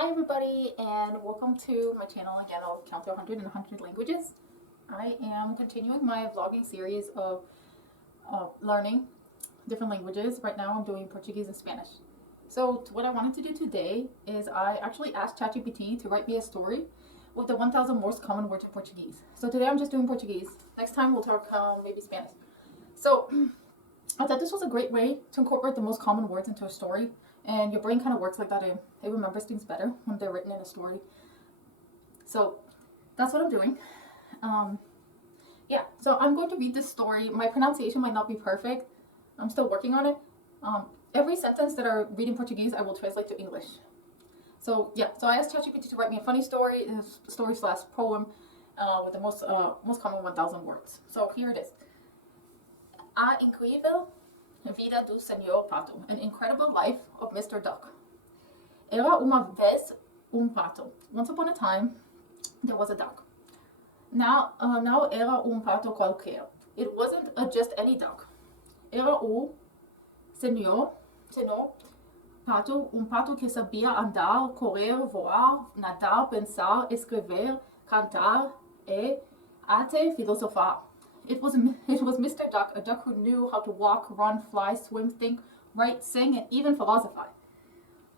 Hi everybody and welcome to my channel again. I'll count to 100 in 100 languages. I am continuing my vlogging series of learning different languages. Right now I'm doing Portuguese and Spanish. So what I wanted to do today is I actually asked ChatGPT to write me a story with the 1000 most common words in Portuguese. So today I'm just doing Portuguese. Next time we'll talk maybe Spanish. So I thought this was a great way to incorporate the most common words into a story. And your brain kind of works like that. It remembers things better when they're written in a story. So that's what I'm doing. Yeah, so I'm going to read this story. My pronunciation might not be perfect. I'm still working on it. Every sentence that I read in Portuguese, I will translate to English. So yeah, so I asked ChatGPT to write me a funny story, story/poem with the most common 1000 words. So here it is. Incrível. Vida do Senhor Pato, An Incredible Life of Mr. Duck. Era uma vez pato. Once upon a time, there was a duck. Now era pato qualquer. It wasn't just any duck. Era o Senhor Pato, pato que sabia andar, correr, voar, nadar, pensar, escrever, cantar e até filosofar. It was Mr. Duck, a duck who knew how to walk, run, fly, swim, think, write, sing, and even philosophize.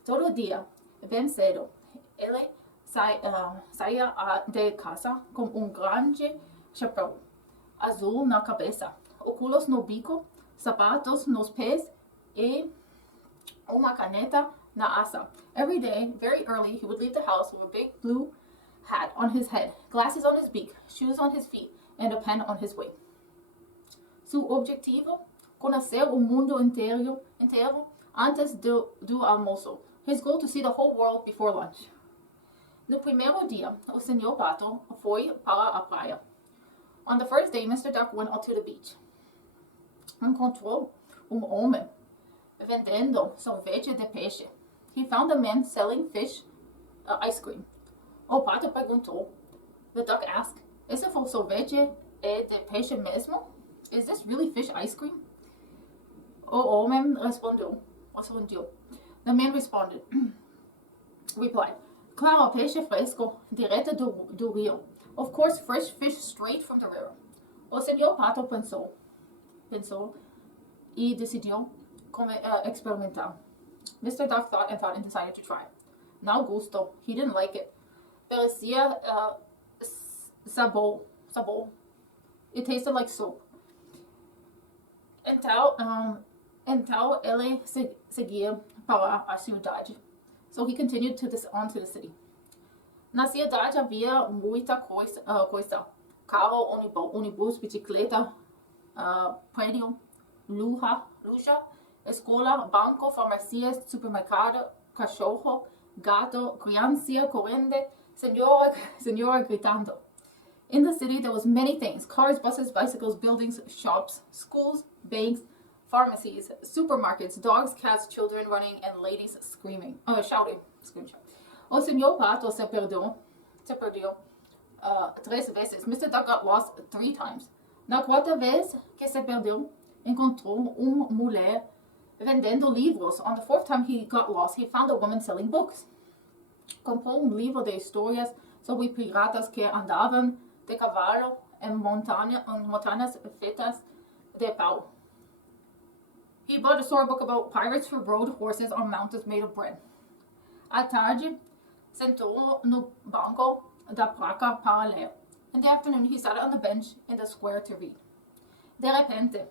Todo dia, bem cedo, ele saía de casa com grande chapéu, azul na cabeça, óculos no bico, sapatos nos pés e uma caneta na asa. Every day, very early, he would leave the house with a big blue hat on his head, glasses on his beak, shoes on his feet, and a pen on his way. Seu objetivo, conhecer o mundo inteiro antes do almoço. His goal to see the whole world before lunch. No primeiro dia, o Senhor Pato foi para a praia. On the first day, Mr. Duck went out to the beach. Encontrou homem vendendo sorvete de peixe. He found a man selling fish ice cream. O Pato perguntou. The duck asked, esse for sorvete de peixe mesmo? Is this really fish ice cream? O homem respondeu. The man replied, claro, peixe fresco, direto do rio. Of course, fresh fish straight from the river. O Senhor Pato pensou e decidiu experimentar. Mr. Duck thought and decided to try. Não gostou. He didn't like it. Parecia sabor. It tasted like soap. Então ele seguia para a cidade. So he continued on to the city. Na cidade havia muita coisa. Carro, ônibus, bicicleta, prédio, loja, escola, banco, farmácia, supermercado, cachorro, gato, criança correndo, senhora gritando. In the city, there was many things: cars, buses, bicycles, buildings, shops, schools, banks, pharmacies, supermarkets, dogs, cats, children running, and ladies shouting. O Senhor Pato se perdeu 3 vezes. Mr. Duck got lost 3 times. Na quarta vez que se perdeu, encontrou mulher vendendo livros. On the 4th time he got lost, he found a woman selling books. Comprou livro de histórias sobre piratas que andavam de cavalo em montanhas feitas de pau. He bought a storybook about pirates who rode horses on mountains made of bread. À tarde, sentou no banco da placa para ler. In the afternoon, he sat on the bench in the square to read. De repente,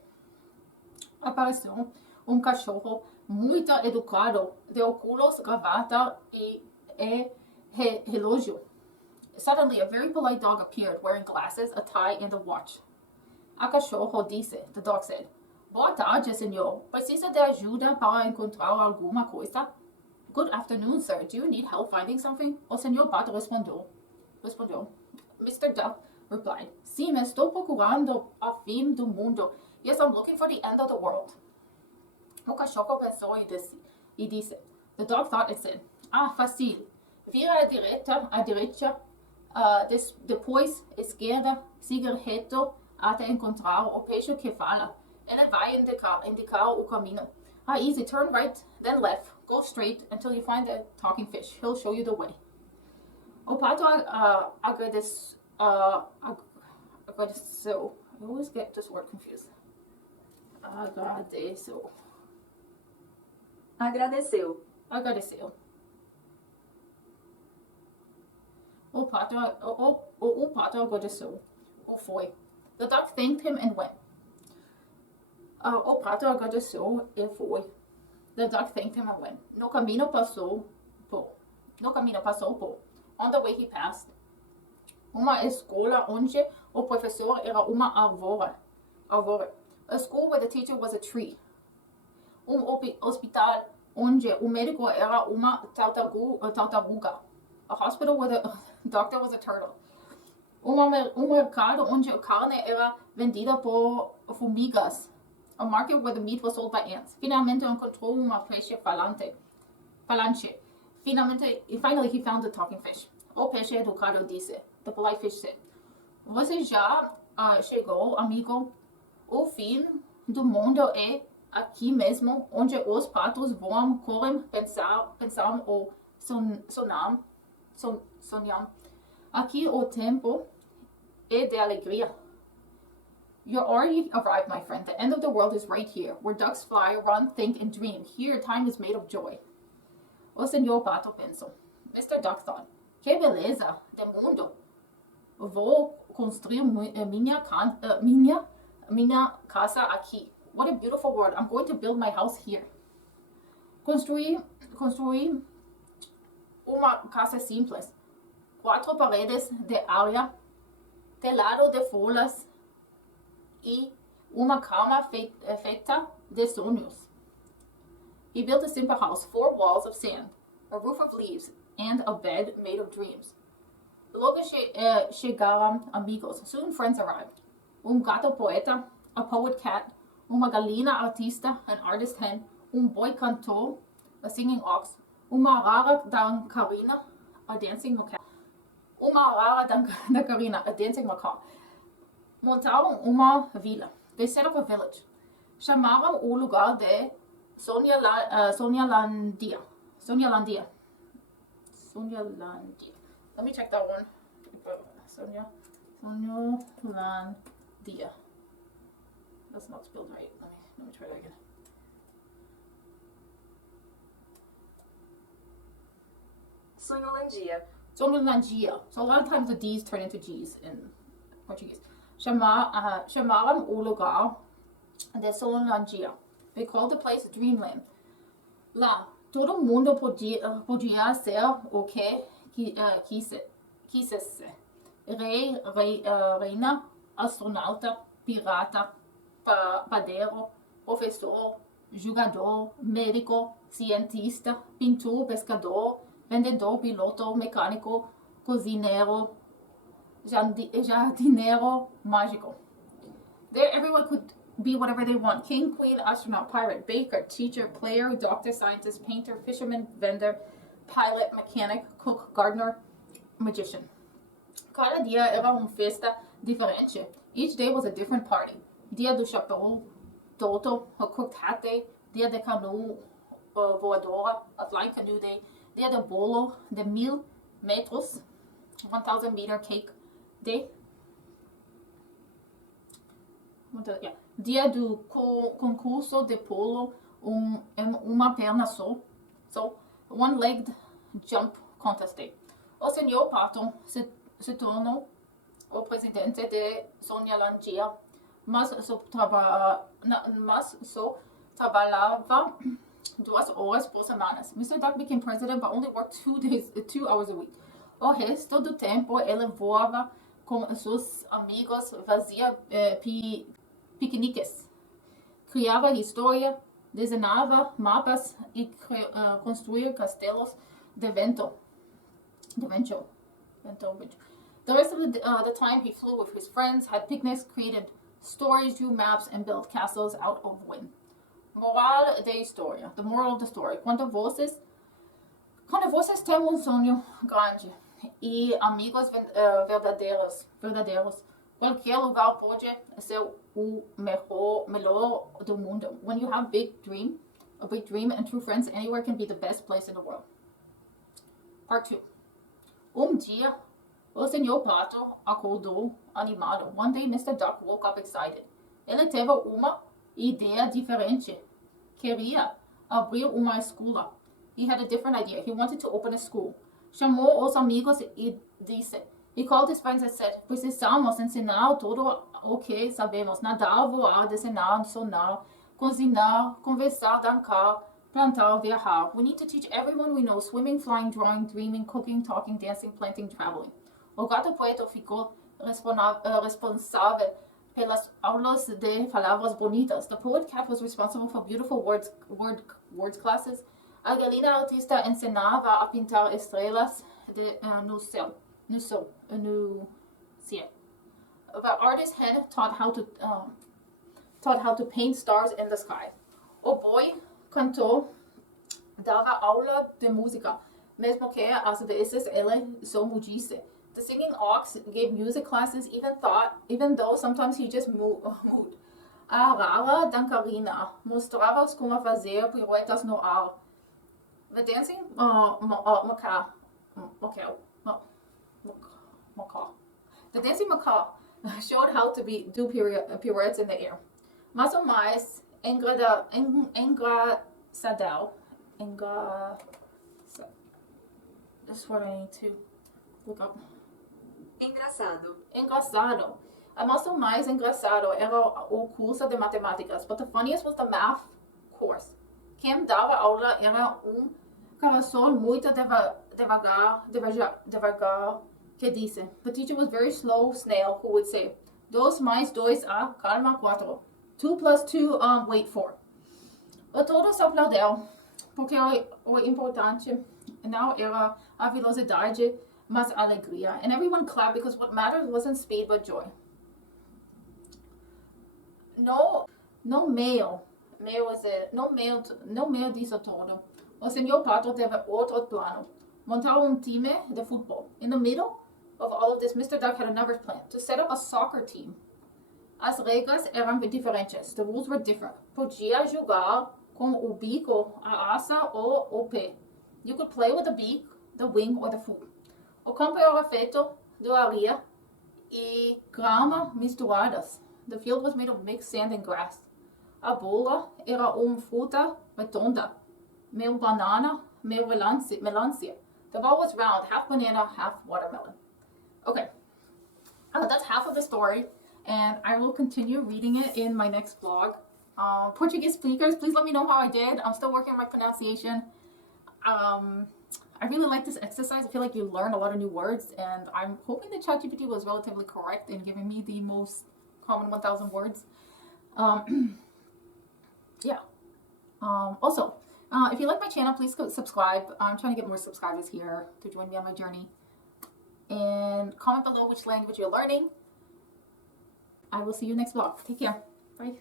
apareceu cachorro muito educado, de óculos, gravata e relógio. Suddenly, a very polite dog appeared, wearing glasses, a tie, and a watch. A cachorro disse, the dog said, boa tarde, senhor. Precisa de ajuda para encontrar alguma coisa? Good afternoon, sir. Do you need help finding something? O Senhor Pato respondeu. Mr. Duck replied, sim, estou procurando a fim do mundo. Yes, I'm looking for the end of the world. O cachorro pensou e disse. The dog thought and said, fácil. Vira à direita, depois esquerda, siga reto até encontrar o peixe que fala. Ele vai indicar o caminho. Easy. Turn right, then left. Go straight until you find the talking fish. He'll show you the way. O pato agradeceu. Agradeceu. I always get this word confused. Agradeceu. Agradeceu. Agradeceu. O pato agradeceu. O foi. The duck thanked him and went. O pato agradeceu e foi. The duck thanked him and went. No caminho passou por. On the way he passed. Uma escola onde o professor era uma árvore. A school where the teacher was a tree. Hospital onde o médico era uma tartaruga. A hospital where the doctor was a turtle. Mercado onde a carne era vendida por formigas. A market where the meat was sold by ants. Finalmente encontrou uma peixe falante. Finally he found the talking fish. O peixe educado disse. The polite fish said. Você já chegou, amigo? O fim do mundo é aqui mesmo, onde os patos voam, correm, pensam ou sonham. Aqui o tempo é de alegria. You already arrived, my friend. The end of the world is right here, where ducks fly, run, think, and dream. Here, time is made of joy. O Senhor Pato pensou. Mr. Duck thought, que beleza de mundo. Vou construir minha casa aqui. What a beautiful world. I'm going to build my house here. Construir uma casa simples. 4 paredes de área, telado de folhas e uma cama feita de sonhos. He built a simple house, 4 walls of sand, a roof of leaves, and a bed made of dreams. Logo chegaram amigos. Soon friends arrived. Gato poeta, a poet cat, uma galinha artista, an artist hen, boi cantor, a singing ox, uma rara dançarina, a dancing macaque. A dancing macaque. Montaram uma vila. They set up a village. Chamaram o lugar de Sonyalandia. Let me check that one. Sonyalandia. That's not spelled right. Let me try that again. Sonyalandia. So a lot of times the D's turn into G's in Portuguese. Chamaram o lugar de Sonyalandia. They called the place Dreamland. Lá, todo mundo podia ser o que quisesse. Rei, reina, astronauta, pirata, padeiro, professor, jogador, médico, cientista, pintor, pescador, vendedor, piloto, mecânico, cozinheiro, jardineiro, mágico. There, everyone could be whatever they want. King, queen, astronaut, pirate, baker, teacher, player, doctor, scientist, painter, fisherman, vendor, pilot, mechanic, cook, gardener, magician. Cada dia era uma festa diferente. Each day was a different party. Dia do chapéu, Todo, a cooked hat day. Dia de canoa voadora, a flying canoe day. Dia de bolo, de 1000 metros, 1000 meter cake day. Dia do concurso de polo, uma perna só. So, one-legged jump contest day. O Senhor Pato se tornou o presidente de Sonyalandia, mas só trabalhava 2 horas por semana. Mr. Duck became president but only worked 2 hours a week. O resto do tempo ele voava com seus amigos, fazia piqueniques, criava história, desenhava mapas e construía castelos de vento. The rest of the time he flew with his friends, had picnics, created stories, drew maps, and built castles out of wind. Moral da história. The moral of the story. Quando vocês têm sonho grande e amigos verdadeiros, qualquer lugar pode ser o melhor do mundo. When you have big dream, A big dream and true friends anywhere can be the best place in the world. Part 2. Dia, o Senhor Pato acordou animado. One day, Mr. Duck woke up excited. Ele teve uma ideia diferente. Queria abrir uma escola. He had a different idea. He wanted to open a school. Chamou os amigos e disse. He called his friends and said, precisamos ensinar todo o que sabemos. Nadar, voar, desenhar, sonar, cozinhar, conversar, dançar, plantar, viajar. We need to teach everyone we know swimming, flying, drawing, dreaming, cooking, talking, dancing, planting, traveling. O gato poeta ficou responsável pelas aulas de palavras bonitas. The poet cat was responsible for beautiful words classes. A galinha artista ensinava a pintar estrelas no céu. The artist hen taught how to paint stars in the sky. O boi cantor dava aula de música, mesmo que às vezes ele só mudisse. The singing ox gave music classes, even though sometimes he just moved. A rara dançarina mostrava como fazer piruetas no ar. The dancing macaw. The dancing macaw showed how to do pirouettes in the air. Mais ou mais engraçadão. This is what I need to look up. Engraçado. A mais ou mais engraçado era o curso de matemáticas, but the funniest was the math course. Quem dava aula era cavasol muito devagar, que disse. The teacher was very slow snail who would say, 2 mais 2 calma, 4. 2 plus 2, wait, 4. O todo se aplaudeu, porque o importante não era a velocidade, mas a alegria. And everyone clapped because what mattered wasn't speed but joy. No meio disso todo. O Senhor Pato teve outro plano. Montar time de futebol. In the middle of all of this, Mr. Duck had another plan. To set up a soccer team. As regras eram diferentes. The rules were different. Podia jogar com o bico, a asa ou o pé. You could play with the beak, the wing, or the foot. O campo era feito de areia e grama misturadas. The field was made of mixed sand and grass. A bola era fruta redonda. Meio banana, meio melancia. The ball was round, half banana, half watermelon. Okay, that's half of the story, and I will continue reading it in my next vlog. Portuguese speakers, please let me know how I did. I'm still working on my pronunciation. I really like this exercise. I feel like you learn a lot of new words, and I'm hoping that ChatGPT was relatively correct in giving me the most common 1,000 words. Yeah. Also, if you like my channel, please subscribe. I'm trying to get more subscribers here to join me on my journey. And comment below which language you're learning. I will see you next vlog. Take care. Bye.